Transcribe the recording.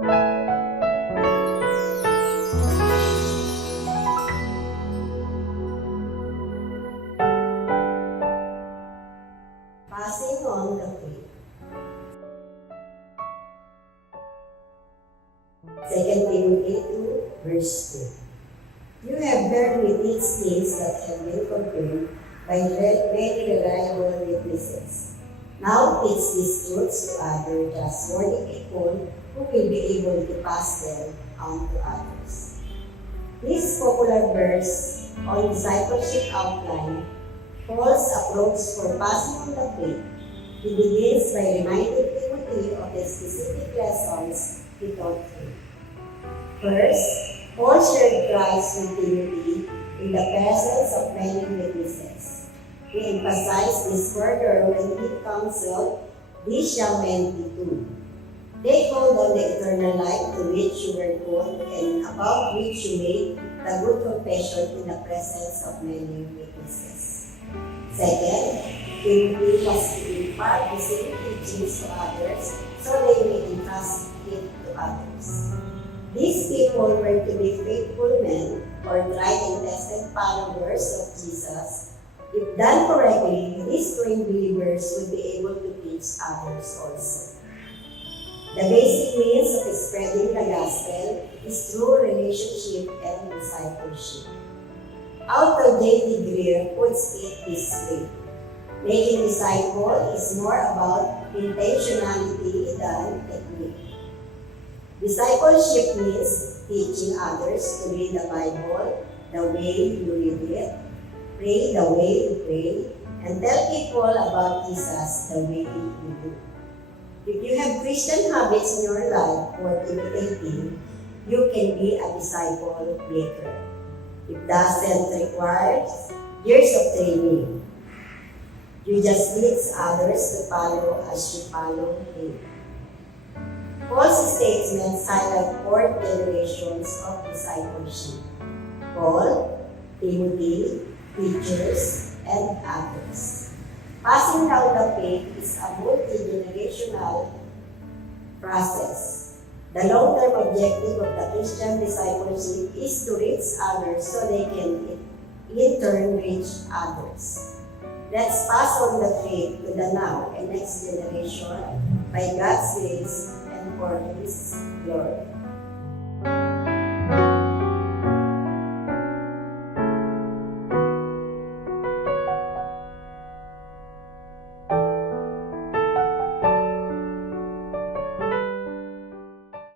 Passing on the faith. 2 Timothy 2, verse 2. You have heard with these things that have been confirmed by many reliable witnesses. Now teach these truths to other trustworthy people who will be able to pass them on to others. This popular verse on discipleship outline Paul's approach for passing on the faith. He begins by reminding Timothy of the specific lessons he taught him. First, Paul shared Christ with Timothy in the presence of many witnesses. He emphasized this further when he counseled these young men to do. Take hold on the eternal life to which you were called and about which you made the good confession in the presence of many witnesses. Second, Timothy was to impart the same teachings to others so they may entrust it to others. These people were to be faithful men or tried and tested followers of Jesus. If done correctly, these trained believers would be able to teach others also. The basic means of spreading the gospel is through relationship and discipleship. Author J.D. Greer puts it this way: making disciples is more about intentionality than technique. Discipleship means teaching others to read the Bible the way you read it, pray the way you pray, and tell people about Jesus the way you do. If you have Christian habits in your life worth imitating, you can be a disciple maker. It doesn't require years of training. You just need others to follow as you follow him. Paul's statements highlight 4 generations of discipleship: Paul, Timothy, teachers, and others. Passing down the faith is a multi-generational process. The long-term objective of the Christian discipleship is to reach others so they can in turn reach others. Let's pass on the faith to the now and next generation by God's grace and for His glory.